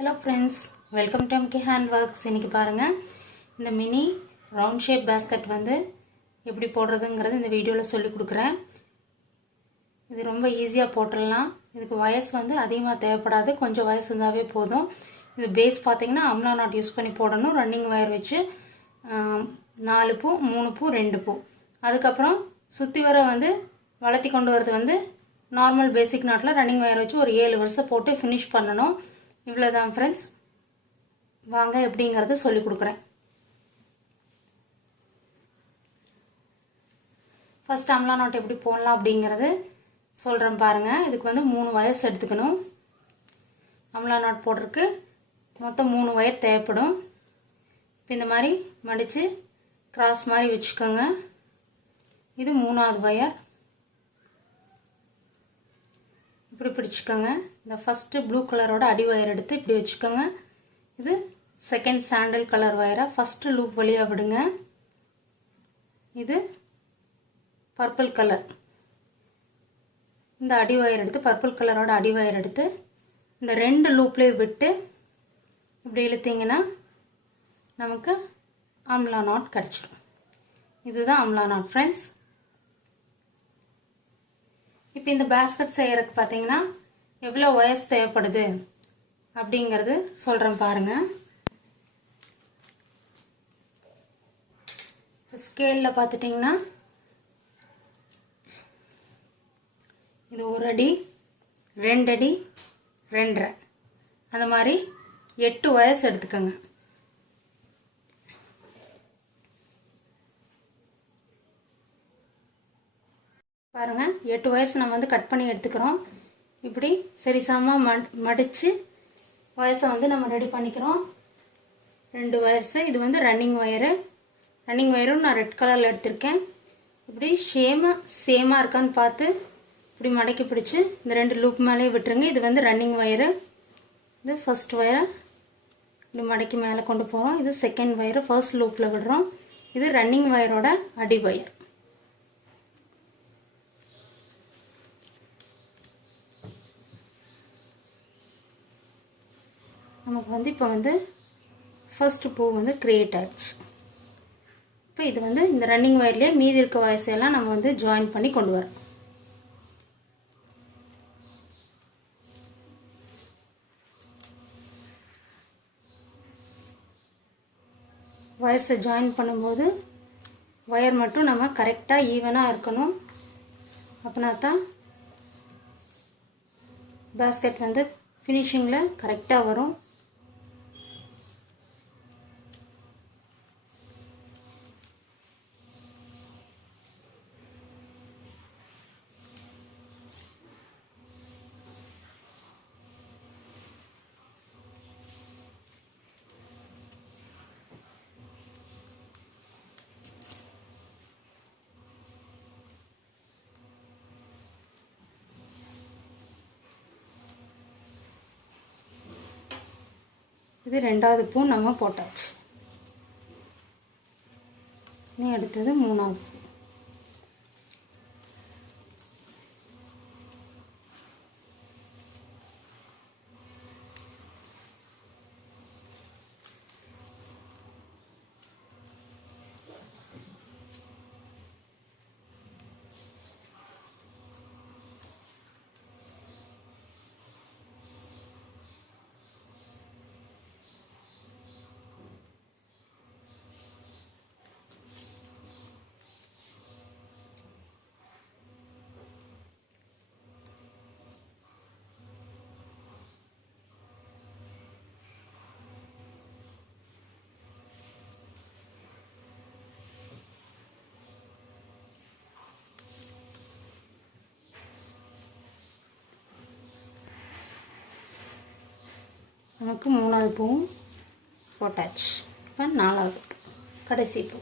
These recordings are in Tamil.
Hello friends, welcome to MK Handworks. இன்னைக்கு பாருங்க இந்த மினி ரவுண்ட் ஷேப் basket வந்து எப்படி போடுறதுங்கிறது இந்த வீடியோல சொல்லி கொடுக்கிறேன். இது ரொம்ப ஈஸியா போட்டுடலாம். இதுக்கு வயர்ஸ் வந்து அதிகமா தேவைப்படாது. கொஞ்சம் வயர்ஸ் இருந்தாவே போதும். இது பேஸ் பாத்தீங்கன்னா அம்லா நாட் யூஸ் பண்ணி போடணும். ரன்னிங் வயர் வச்சு 4 பூ 3 பூ 2 பூ. அதுக்கு அப்புறம் சுத்தி வர வந்து வளத்தி கொண்டு வரது வந்து நார்மல் பேசிக் நாட்ல ரன்னிங் வயர் வச்சு ஒரு 7 வருஷம் போட்டு finish பண்ணனும். இவ்வளவுதான் फ्रेंड्स. வாங்க எப்படிங்கறது சொல்லி கொடுக்கிறேன். ஃபர்ஸ்ட் அம்லா நாட் எப்படி போடலாம் அப்படிங்கறது சொல்றேன் பாருங்க. இதுக்கு வந்து 3 வயர்ஸ் எடுத்துக்கணும். அம்லா நாட் போடுறதுக்கு மொத்தம் 3 வயர் தேவைப்படும். இப்போ இந்த மாதிரி மடிச்சு கிராஸ் மாதிரி வெச்சுக்கோங்க. இது 3வது வயர். இப்படி பிடிச்சுக்கோங்க. இந்த ஃபர்ஸ்ட் ப்ளூ கலரோட அடி வயர் எடுத்து இப்படி வெச்சுக்கோங்க. இது செகண்ட் சாண்டல் கலர் வயரை ஃபர்ஸ்ட் லூப் வழியா விடுங்க. இது பர்பிள் கலர். இந்த அடி வயர் எடுத்து பர்பிள் கலரோட அடி வயர் எடுத்து இந்த ரெண்டு லூப்லயே விட்டு இப்படி இழுத்தீங்கன்னா நமக்கு அம்லா நாட் கிடைச்சிடும். இதுதான் அம்லா நாட் फ्रेंड्स. இப்போ இந்த basket செய்யறதுக்கு பாத்தீங்கன்னா எவ்வளவு வயர்ஸ் தேவைப்படுது அப்படிங்கறது சொல்றேன் பாருங்க. ஸ்கேல்ல பாத்துட்டீங்கன்னா இது 1 அடி 2 அடி 2.5 அந்த மாதிரி 8 வயர்ஸ் எடுத்துக்கங்க. பாருங்க 8 வயர்ஸ் நம்ம வந்து கட் பண்ணி எடுத்துக்கிறோம். இப்படி சரிசமமா மடிச்சு வயர்ஸை வந்து நம்ம ரெடி பண்ணிக்கிறோம். 2 வயர்ஸ். இது வந்து ரன்னிங் வயர். ரன்னிங் வயரும் நான் ரெட் கலர்ல எடுத்திருக்கேன். இப்படி சேமா இருக்கான்னு பார்த்து இப்படி மடக்கி பிடிச்சு இந்த 2 லூப் மேலேயே விட்டுருங்க. இது வந்து ரன்னிங் வயர். இது ஃபர்ஸ்ட் வயரை இப்படி மடக்கி மேலே கொண்டு போறோம். இது செகண்ட் வயரை ஃபர்ஸ்ட் லூப்ல விடுறோம். இது ரன்னிங் வயரோட அடி வயர். நமக்கு வந்து இப்போ வந்து ஃபர்ஸ்ட் பூ வந்து கிரியேட் ஆயிடுச்சு. இப்போ இது வந்து இந்த ரன்னிங் வயர்லயே மீதி இருக்க வயர்ஸ் எல்லாம் நம்ம வந்து ஜாயின் பண்ணி கொண்டு வரோம். வயர்ஸை ஜாயின் பண்ணும்போது வயர் மட்டும் நம்ம கரெக்டாக ஈவனாக இருக்கணும். அப்படின்னா தான் பேஸ்கெட் வந்து ஃபினிஷிங்கில் கரெக்டாக வரும். இது ரெண்டாவது பூ நம்ம போட்டாச்சு. நீ அடுத்தது மூணாவது பூ. நமக்கு மூணாவது பூவும் போட்டாச்சு. இப்போ நாலாவது கடைசி பூ.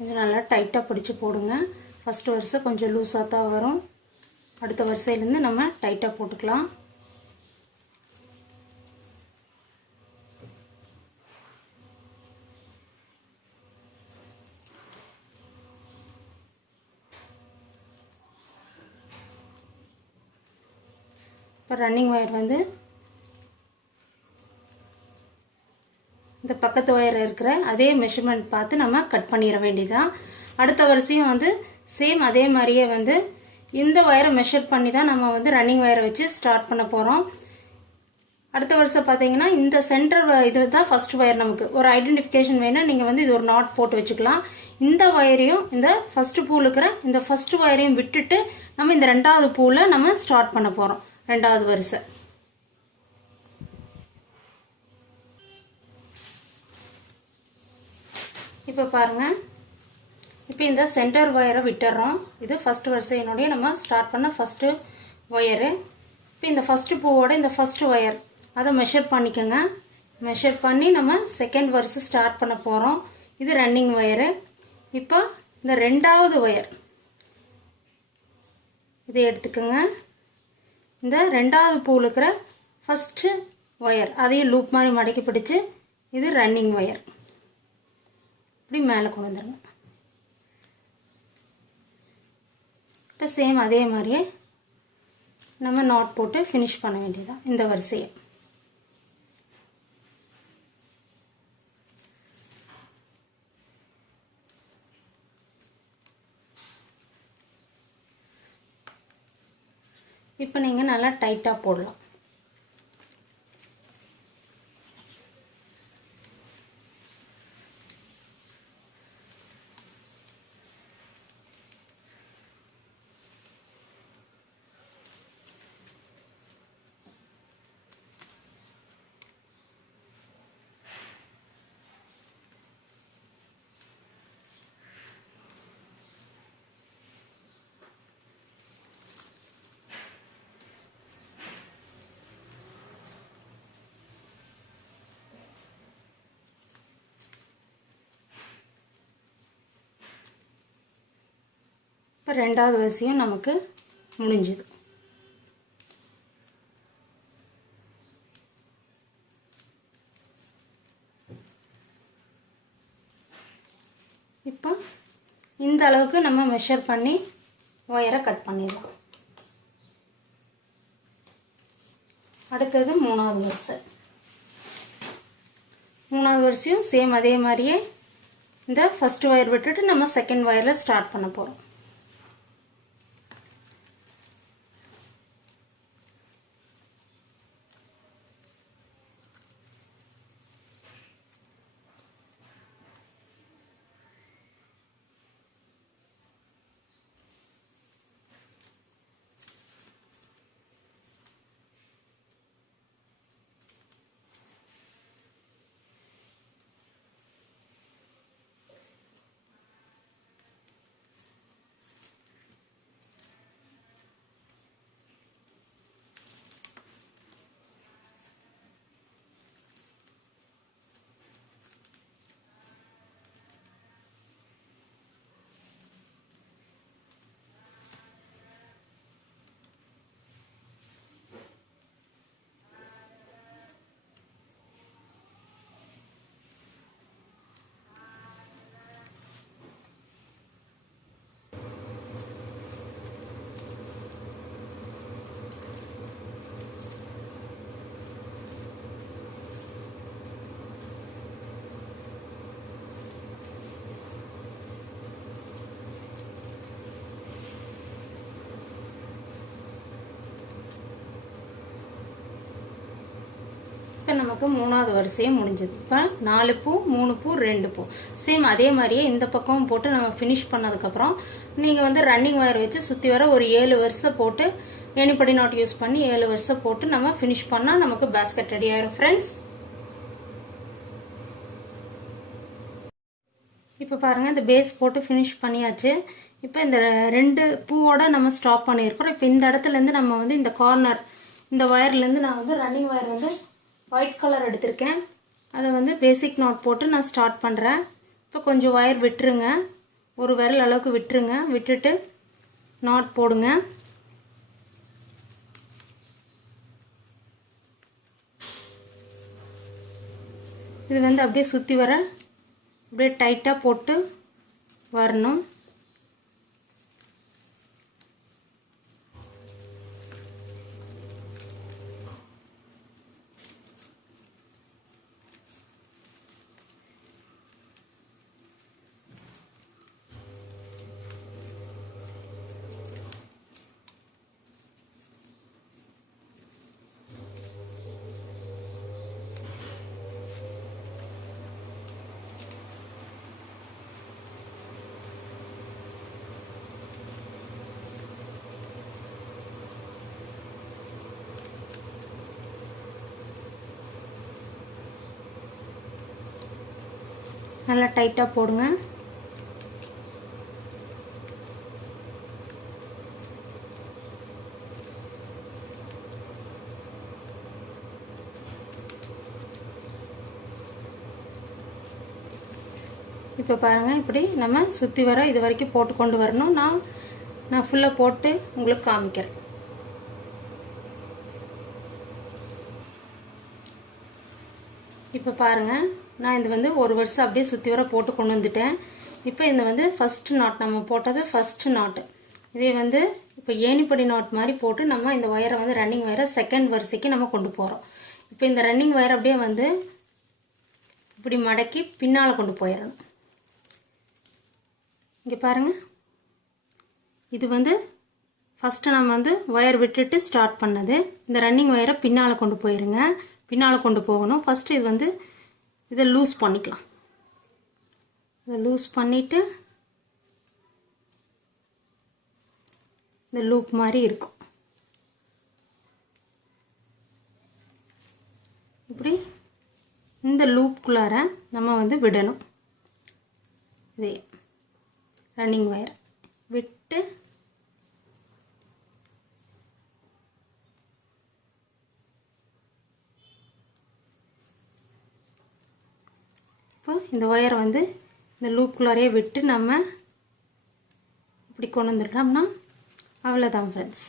இது நல்லா டைட்டாக பிடிச்சு போடுங்க. ஃபர்ஸ்ட் வர்ஸ் கொஞ்சம் லூஸாக தான் வரும். அடுத்த வரிசையிலேருந்து நம்ம டைட்டாக போட்டுக்கலாம். இப்போ ரன்னிங் ஒயர் வந்து இந்த பக்கத்து ஒயர் இருக்கிற அதே மெஷர்மெண்ட் பார்த்து நம்ம கட் பண்ணிட வேண்டியதான். அடுத்த வரிசையும் வந்து சேம் அதே மாதிரியே வந்து இந்த ஒயரை மெஷர் பண்ணி தான் நம்ம வந்து ரன்னிங் ஒயரை வச்சு ஸ்டார்ட் பண்ண போகிறோம். அடுத்த வருஷம் பார்த்தீங்கன்னா இந்த சென்டர் இது தான் ஃபஸ்ட் ஒயர். நமக்கு ஒரு ஐடென்டிஃபிகேஷன் வேணால் நீங்கள் வந்து இது ஒரு நாட் போட்டு வச்சுக்கலாம். இந்த ஒயரையும் இந்த ஃபஸ்ட்டு பூவில் இருக்கிற இந்த ஃபஸ்ட்டு ஒயரையும் விட்டுட்டு நம்ம இந்த ரெண்டாவது பூவில் நம்ம ஸ்டார்ட் பண்ண போகிறோம். ரெண்டாவது வரிசை இப்போ பாருங்கள். இப்போ இந்த சென்டர் ஒயரை விட்டுறோம். இது ஃபஸ்ட்டு வரிசையினுடைய நம்ம ஸ்டார்ட் பண்ண ஃபஸ்ட்டு ஒயரு. இப்போ இந்த ஃபஸ்ட்டு பூவோட இந்த ஃபஸ்ட்டு ஒயர் அதை மெஷர் பண்ணிக்கோங்க. மெஷர் பண்ணி நம்ம செகண்ட் வரிசை ஸ்டார்ட் பண்ண போகிறோம். இது ரன்னிங் ஒயரு. இப்போ இந்த ரெண்டாவது ஒயர் இதை எடுத்துக்கோங்க. இந்த ரெண்டாவது பூவில் இருக்கிற ஃபஸ்ட்டு ஒயர் அதையும் லூப் மாதிரி மடக்கி பிடிச்சி இது ரன்னிங் ஒயர் இப்படி மேலே கொண்டு வந்துடுங்க. இப்போ சேம் அதே மாதிரியே நம்ம நாட் போட்டு ஃபினிஷ் பண்ண வேண்டியதான் இந்த வரிசையை. இப்போ நீங்கள் நல்லா டைட்டாக போடலாம். இப்போ ரெண்டாவது வரிசையும் நமக்கு முடிஞ்சுது. இப்போ இந்த அளவுக்கு நம்ம மெஷர் பண்ணி ஒயரை கட் பண்ணிடலாம். அடுத்தது மூணாவது வரிசை. மூணாவது வரிசையும் சேம் அதே மாதிரியே இந்த ஃபர்ஸ்ட் ஒயர் விட்டுட்டு நம்ம செகண்ட் ஒயரில் ஸ்டார்ட் பண்ண போகிறோம். இப்போ நமக்கு மூணாவது வரிசையும் முடிஞ்சது. இப்போ 4 பூ 3 பூ 2 பூ சேம் அதே மாதிரியே இந்த பக்கம் போட்டு நம்ம ஃபினிஷ் பண்ணதுக்கப்புறம் நீங்கள் வந்து ரன்னிங் ஒயர் வச்சு சுற்றி வர ஒரு 7 வரிசை போட்டு எனிபடி நாட் யூஸ் பண்ணி 7 வரிசை போட்டு நம்ம ஃபினிஷ் பண்ணால் நமக்கு பேஸ்கெட் ரெடி ஆயிரும் ஃப்ரெண்ட்ஸ். இப்போ பாருங்கள் இந்த பேஸ் போட்டு ஃபினிஷ் பண்ணியாச்சு. இப்போ இந்த 2 பூவோட நம்ம ஸ்டாப் பண்ணியிருக்கோம். இப்போ இந்த இடத்துலேருந்து நம்ம வந்து இந்த கார்னர் இந்த ஒயர்லேருந்து நான் வந்து ரன்னிங் ஒயர் வந்து ஒயிட் கலர் எடுத்திருக்கேன். அதை வந்து பேசிக் நாட் போட்டு நான் ஸ்டார்ட் பண்ணுறேன். இப்போ கொஞ்சம் ஒயர் விட்டுருங்க, ஒரு விரல் அளவுக்கு விட்டுருங்க. விட்டுட்டு நாட் போடுங்க. இது வந்து அப்படியே சுற்றி வர அப்படியே டைட்டாக போட்டு வரணும். நல்லா டைட்டாக போடுங்க. இப்போ பாருங்கள், இப்படி நம்ம சுற்றி வர இது வரைக்கும் போட்டு கொண்டு வரணும். நான் ஃபுல்லாக போட்டு உங்களுக்கு காமிக்கிறேன். இப்போ பாருங்கள், நான் இது வந்து ஒரு வருஷம் அப்படியே சுற்றி வர போட்டு கொண்டு வந்துட்டேன். இப்போ இந்த வந்து ஃபஸ்ட்டு நாட் நம்ம போட்டது ஃபஸ்ட்டு நாட்டு. இதே வந்து இப்போ ஏணிப்படி நாட் மாதிரி போட்டு நம்ம இந்த ஒயரை வந்து ரன்னிங் ஒயரை செகண்ட் வரிசைக்கு நம்ம கொண்டு போகிறோம். இப்போ இந்த ரன்னிங் ஒயர் அப்படியே வந்து இப்படி மடக்கி பின்னால் கொண்டு போயிடணும். இங்கே பாருங்கள், இது வந்து ஃபஸ்ட்டு நம்ம வந்து ஒயர் விட்டுட்டு ஸ்டார்ட் பண்ணது. இந்த ரன்னிங் ஒயரை பின்னால் கொண்டு போயிருங்க. பின்னால் கொண்டு போகணும். ஃபஸ்ட்டு இது வந்து இதை லூஸ் பண்ணிக்கலாம். இதை லூஸ் பண்ணிவிட்டு இந்த லூப் மாதிரி இருக்கும். இப்படி இந்த லூப்புக்குள்ளார நம்ம வந்து விடணும். இதே ரன்னிங் ஒயர் விட்டு இப்போ இந்த ஒயரை வந்து இந்த லூப்புக்குள்ளாரையே விட்டு நம்ம இப்படி கொண்டு வந்துட்டோம்னா அவ்வளோதான் ஃப்ரெண்ட்ஸ்.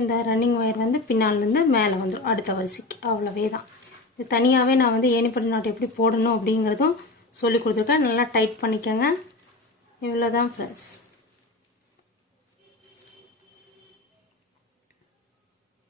இந்த ரன்னிங் ஒயர் வந்து பின்னாலேருந்து மேலே வந்துடும் அடுத்த வரிசைக்கு. அவ்வளவே தான். இது தனியாகவே நான் வந்து ஏணிப்படி நாட் எப்படி போடணும் அப்படிங்கிறதும் சொல்லி கொடுத்துருக்கேன். நல்லா டைட் பண்ணிக்கோங்க. இவ்வளோ தான் ஃப்ரெண்ட்ஸ்.